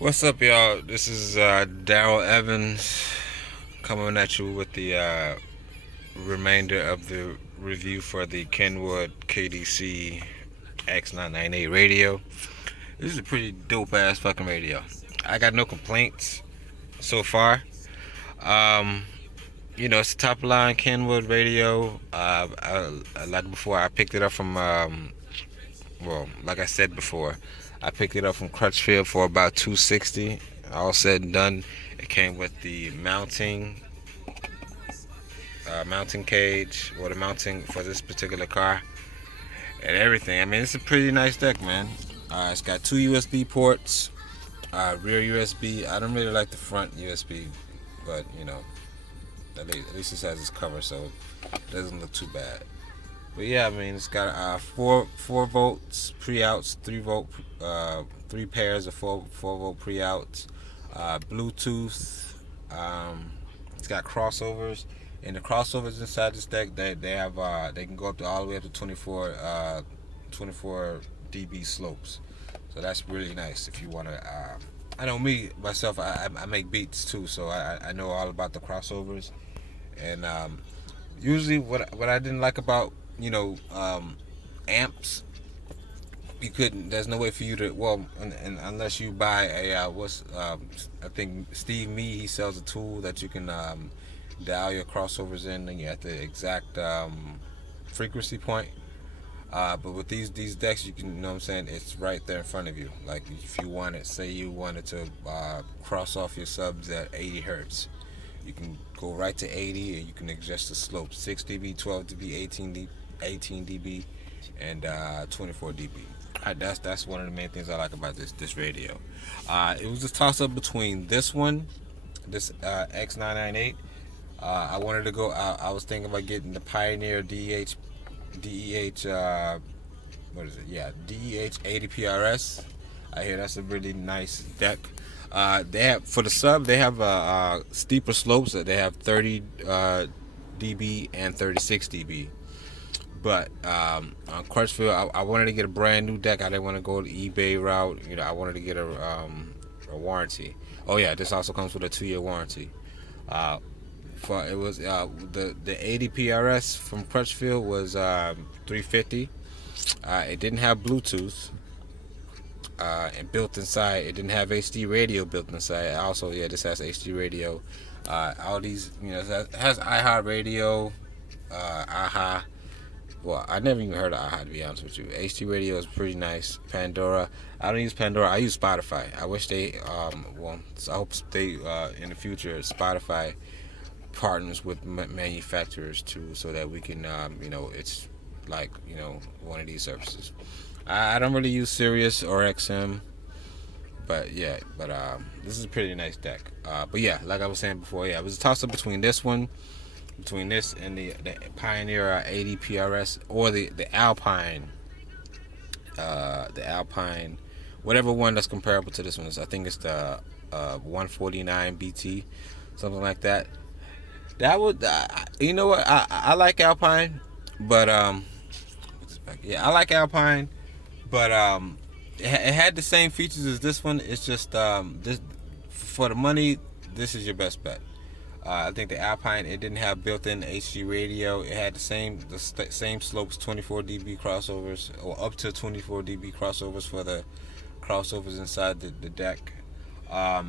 What's up, y'all? This is Daryl Evans coming at you with the remainder of the review for the Kenwood KDC-X998 radio. This is a pretty dope ass fucking radio. I got no complaints so far. Um, it's a top line Kenwood radio. Like before, I picked it up from like I said before, I picked it up from Crutchfield for about 260. All said and done, it came with the mounting cage, or the mounting for this particular car, and everything. I mean, it's a pretty nice deck, man. It's got two USB ports, rear USB. I don't really like the front USB, but at least it has its cover, so it doesn't look too bad. But yeah, I mean, it's got 4 volts pre-outs, 3 volt, 3 pairs of 4 volt pre-outs, Bluetooth. It's got crossovers, and the crossovers inside this deck, they have they can go up to all the way up to 24 dB slopes. So that's really nice if you want to. I know me myself. I make beats too, so I know all about the crossovers. And usually, what I didn't like about amps, you couldn't. There's no way for you to and unless you buy a I think Steve Me, he sells a tool that you can dial your crossovers in, and you're at the exact frequency point. But with these decks, you can, what I'm saying, it's right there in front of you. Like if you wanted, say you wanted to cross off your subs at 80 hertz, you can go right to 80, and you can adjust the slope: 6 dB, 12 dB, 18 dB, and 24 dB. That's one of the main things I like about this radio. It was a toss up between this X998. I wanted to go. I was thinking about getting the Pioneer DEH. What is it? Yeah, DEH 80 PRS. I hear that's a really nice deck. They have, for the sub, they have steeper slopes. They have 30 dB and 36 dB. But on Crutchfield, I wanted to get a brand new deck. I didn't want to go the eBay route. I wanted to get a warranty. Oh yeah, this also comes with a 2-year warranty. For it was the 80 PRS from Crutchfield was $350. It didn't have Bluetooth. And built inside, it didn't have HD radio built inside. Also, yeah, this has HD radio. All these, it has iHeartRadio, AHA. Well, I never even heard of AHA, to be honest with you. HD radio is pretty nice. Pandora, I don't use Pandora. I use Spotify. I wish they, so I hope they in the future Spotify partners with manufacturers too, so that we can, it's like one of these services. I don't really use Sirius or XM, but this is a pretty nice deck. But yeah, like I was saying before, yeah, it was a toss up between this and the Pioneer 80 PRS, or the Alpine, whatever one that's comparable to this one is. I think it's the 149 BT, something like that. That would, you know what? I like Alpine, but yeah, I like Alpine. But it had the same features as this one. It's just this, for the money, this is your best bet. I think the Alpine, it didn't have built-in HD radio. It had the same slopes, 24 dB crossovers, or up to 24 dB crossovers for the crossovers inside the deck. I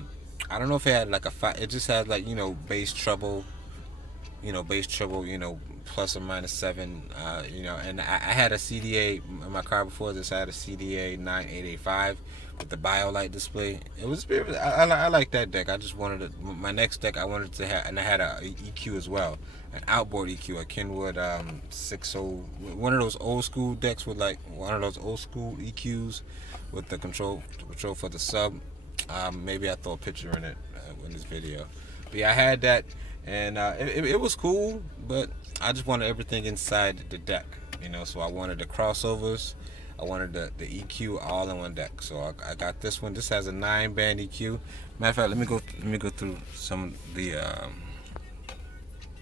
don't know if it had like it just had like bass treble, plus or minus 7, and I had a CDA in my car before this. I had a CDA 9885 with the BioLite display. It was, I like that deck. I just wanted my next deck I wanted to have, and I had a EQ as well, an outboard EQ, a Kenwood 60, one of those old school decks with like one of those old school EQs with the control for the sub. Maybe I throw a picture in it in this video. But yeah, I had that. And it was cool, but I just wanted everything inside the deck, So I wanted the crossovers, I wanted the EQ all in one deck. So I got this one. This has a 9-band EQ. Matter of fact, let me go through some of the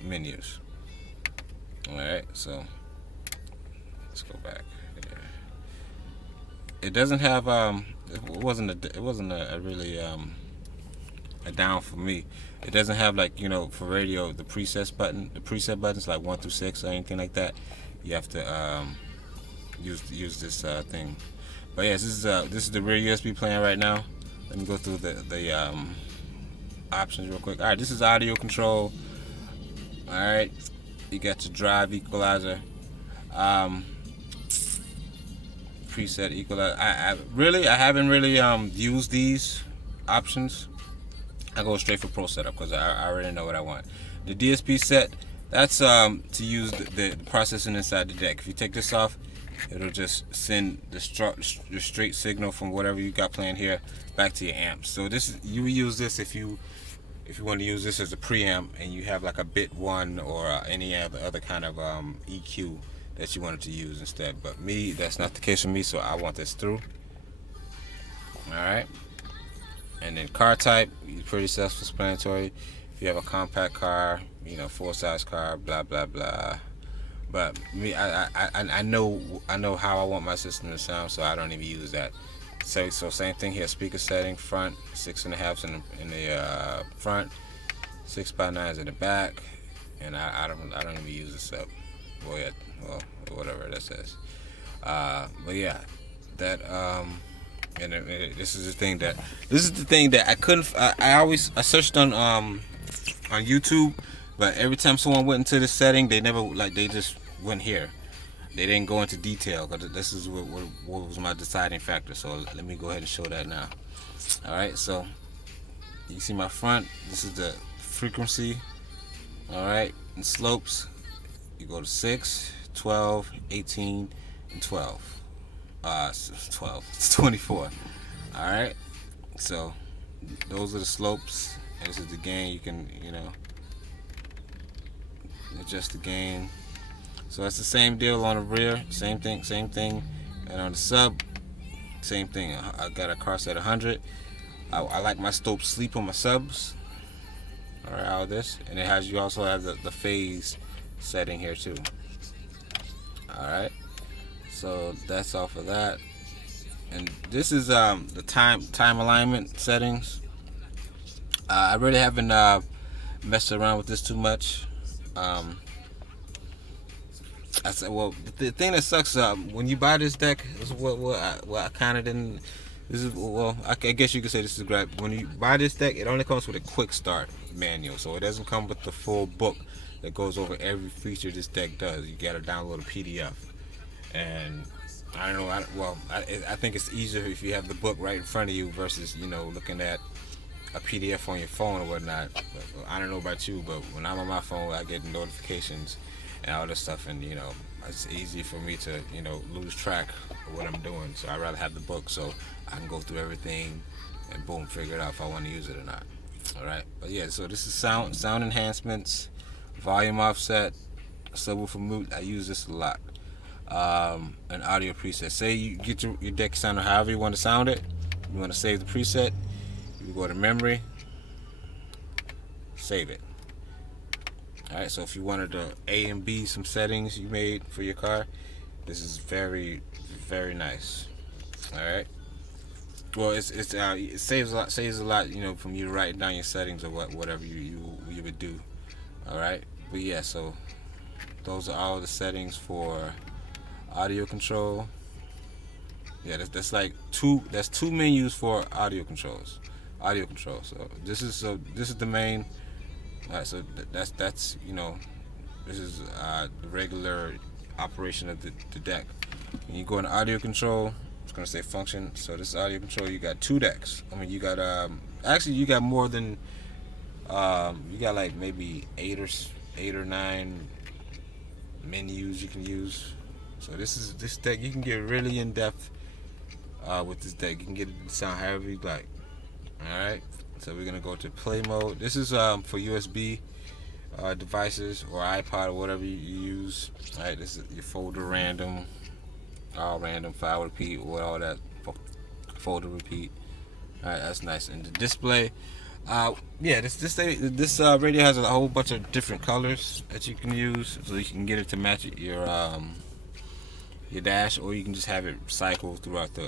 menus. All right, so let's go back. It doesn't have it wasn't a really a down for me. It doesn't have, like, you know, for radio, the preset buttons like 1 through 6 or anything like that. You have to use this thing. But yes, this is the rear USB playing right now. Let me go through the options real quick. All right, this is audio control. All right, you got your drive equalizer, preset equalizer. I haven't really used these options. I go straight for pro setup because I already know what I want. The DSP set, that's to use the processing inside the deck. If you take this off, it'll just send the straight signal from whatever you got playing here back to your amps. So this is, you use this if you want to use this as a preamp and you have like a bit 1 or any other kind of EQ that you wanted to use instead. But me, that's not the case for me, so I want this through. Alright. And then car type, pretty self-explanatory. If you have a compact car, you know, full-size car, blah blah blah. But me, I know how I want my system to sound, so I don't even use that. So same thing here. Speaker setting, front 6.5s in the front, 6x9s in the back, and I don't even use this up. Well, yeah, well, whatever that says. But yeah, that and this is the thing that I couldn't. I searched on YouTube, but every time someone went into the setting, they never, like, they just went here. They didn't go into detail, because this is what was my deciding factor. So let me go ahead and show that now. All right, so you see my front. This is the frequency. All right, and slopes. You go to 6, 12, 18, and 12. 12. It's 24. All right, so those are the slopes, and this is the gain. You can, you know, adjust the gain. So that's the same deal on the rear, same thing, and on the sub, same thing. I got a car set 100. I like my scope sleep on my subs. All right, all this, and it has, you also have the phase setting here too. All right, so that's off of that, and this is the time alignment settings. I really haven't messed around with this too much. I said, well, the thing that sucks when you buy this deck is what I kind of didn't. This is, well, I guess you could say this is great. When you buy this deck, it only comes with a quick start manual, so it doesn't come with the full book that goes over every feature this deck does. You gotta download a PDF, and I don't know. I think it's easier if you have the book right in front of you versus, you know, looking at a PDF on your phone or whatnot. But I don't know about you, but when I'm on my phone, I get notifications and all this stuff, and, you know, it's easy for me to, you know, lose track of what I'm doing. So I'd rather have the book so I can go through everything and boom, figure it out if I want to use it or not. All right, but yeah, so this is sound enhancements, volume offset, subwoofer mute. I use this a lot. An audio preset. Say you get your deck sounding however you want to sound it. You want to save the preset. You go to memory, save it. Alright, so if you wanted to A and B some settings you made for your car, this is very, very nice. Alright. Well, it saves a lot, you know, from you writing down your settings or whatever you would do. Alright. But yeah, so those are all the settings for audio control. Yeah, that's like two menus for audio control. So this is the main. Alright, so that's you know, this is the regular operation of the deck. When you go into audio control, it's gonna say function. So this is audio control. You got 2 decks. I mean, you got actually you got more than you got like maybe 8 or 9 menus you can use. So this deck, you can get really in depth with this deck. You can get it to sound however you like. All right. So we're gonna go to play mode. This is for USB devices or iPod or whatever you use. All right, this is your folder random, all random, file repeat, with all that folder repeat. All right, that's nice. And the display, yeah, this radio has a whole bunch of different colors that you can use, so you can get it to match your your dash, or you can just have it cycle throughout the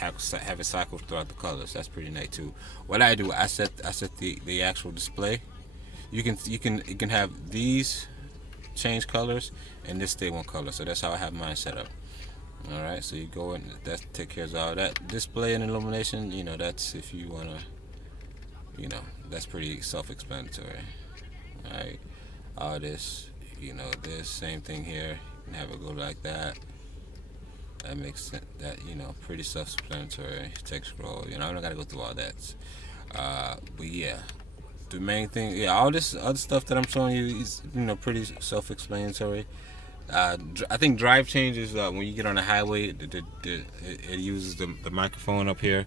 have it cycle throughout the colors. That's pretty nice too. What I do, I set the actual display. You can have these change colors and this stay one color. So that's how I have mine set up. All right, so you go in, that take care of all that. Display and illumination, you know, that's if you wanna, you know, that's pretty self-explanatory. All right, all this, you know, this same thing here. You can have it go like that. That makes sense. That, you know, pretty self-explanatory. Text scroll. You know, I don't gotta go through all that. But yeah, the main thing, yeah, all this other stuff that I'm showing you is, you know, pretty self-explanatory. I think drive change is when you get on the highway, it uses the microphone up here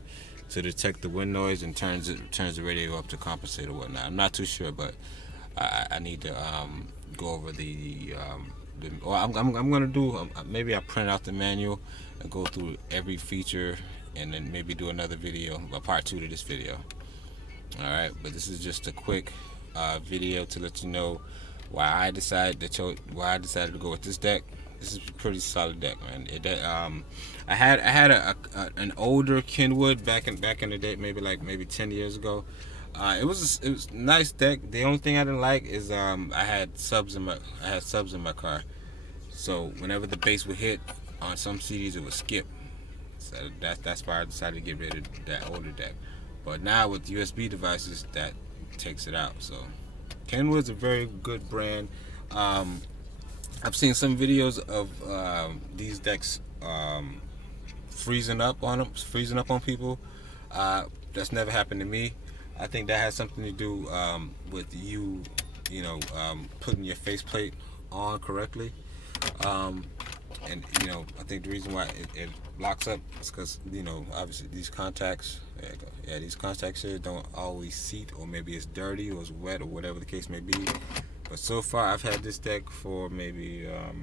to detect the wind noise and turns the radio up to compensate or whatnot. I'm not too sure, but I need to go over or I'm gonna do maybe I print out the manual and go through every feature and then maybe do another video, a part 2 to this video. All right, but this is just a quick video to let you know why I decided to go with this deck. This is a pretty solid deck, man. I had an older Kenwood back in the day, maybe 10 years ago. It was a nice deck. The only thing I didn't like is I had subs in my car, so whenever the bass would hit on some CDs, it would skip. So that's why I decided to get rid of that older deck. But now with USB devices, that takes it out. So Kenwood's a very good brand. I've seen some videos of these decks freezing up on people. That's never happened to me. I think that has something to do with you know, putting your faceplate on correctly. And you know, I think the reason why it locks up is because, you know, obviously these contacts, these contacts here don't always seat, or maybe it's dirty or it's wet or whatever the case may be. But so far I've had this deck for maybe I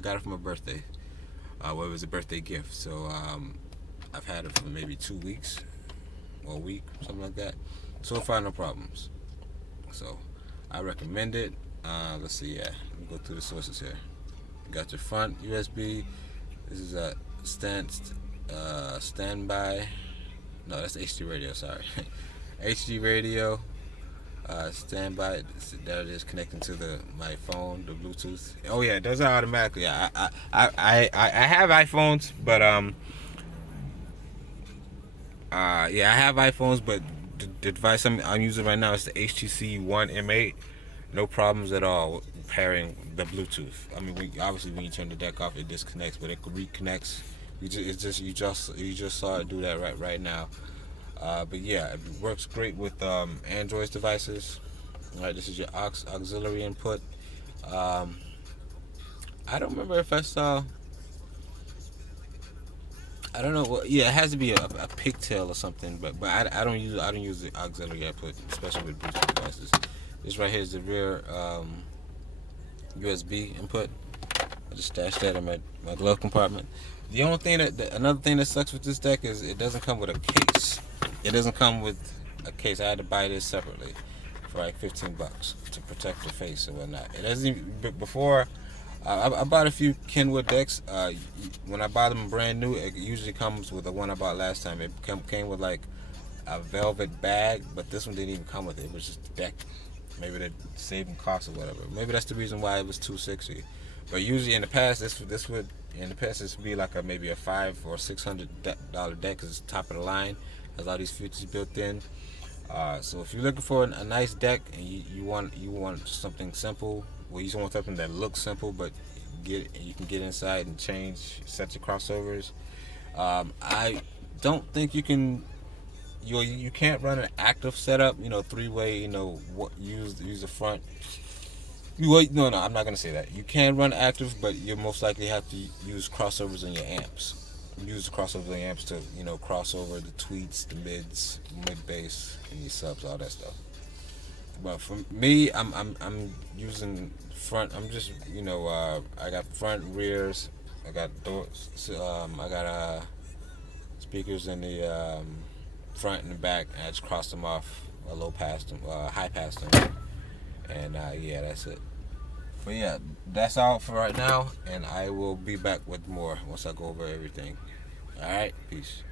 got it for my birthday. Well, it was a birthday gift, so I've had it for maybe 2 weeks or a week, something like that. So far, no problems. So I recommend it. Let's see, let me go through the sources here. You got your front USB. This is a standby. No, that's HD radio. Sorry, HD radio. Standby. There it is, connecting to my phone, the Bluetooth. Oh yeah, it does it automatically. I have iPhones, but I have iPhones, but the device I'm using right now is the HTC One M8. No problems at all pairing the Bluetooth. I mean, when you turn the deck off, it disconnects, but it reconnects. You just saw it do that right now. But yeah, it works great with Android devices. All right, this is your auxiliary input. I don't remember if I saw. I don't know. Well, yeah, it has to be a pigtail or something, but I don't use the auxiliary input, especially with Bluetooth devices. This right here is the rear USB input. I just stashed that in my glove compartment. The only thing another thing that sucks with this deck is it doesn't come with a case. It doesn't come with a case. I had to buy this separately for like $15 to protect the face and whatnot. It doesn't even, before. I bought a few Kenwood decks. When I buy them brand new, it usually comes with the one I bought last time. It came with like a velvet bag, but this one didn't even come with it. It was just the deck. Maybe they're saving costs or whatever. Maybe that's the reason why it was $260. But usually in the past, this would be like maybe a $500 or $600 deck, because it's top of the line. Has all these features built in. So if you're looking for a nice deck and you want something simple. Well, you just want something that looks simple, but you can get inside and set your crossovers. I don't think you can. You can't run an active setup. You know, 3-way. You know, use the front. No, I'm not gonna say that. You can run active, but you most likely have to use crossovers in your amps. Use the crossover amps to, you know, cross over the tweets, the mids, mid bass, and your subs, all that stuff. But for me, I'm using front. I'm just, you know, I got front, rears. I got doors. I got speakers in the front and the back, and I just crossed them off, low past them, high past them, and yeah, that's it. But yeah, that's all for right now, and I will be back with more once I go over everything. All right, peace.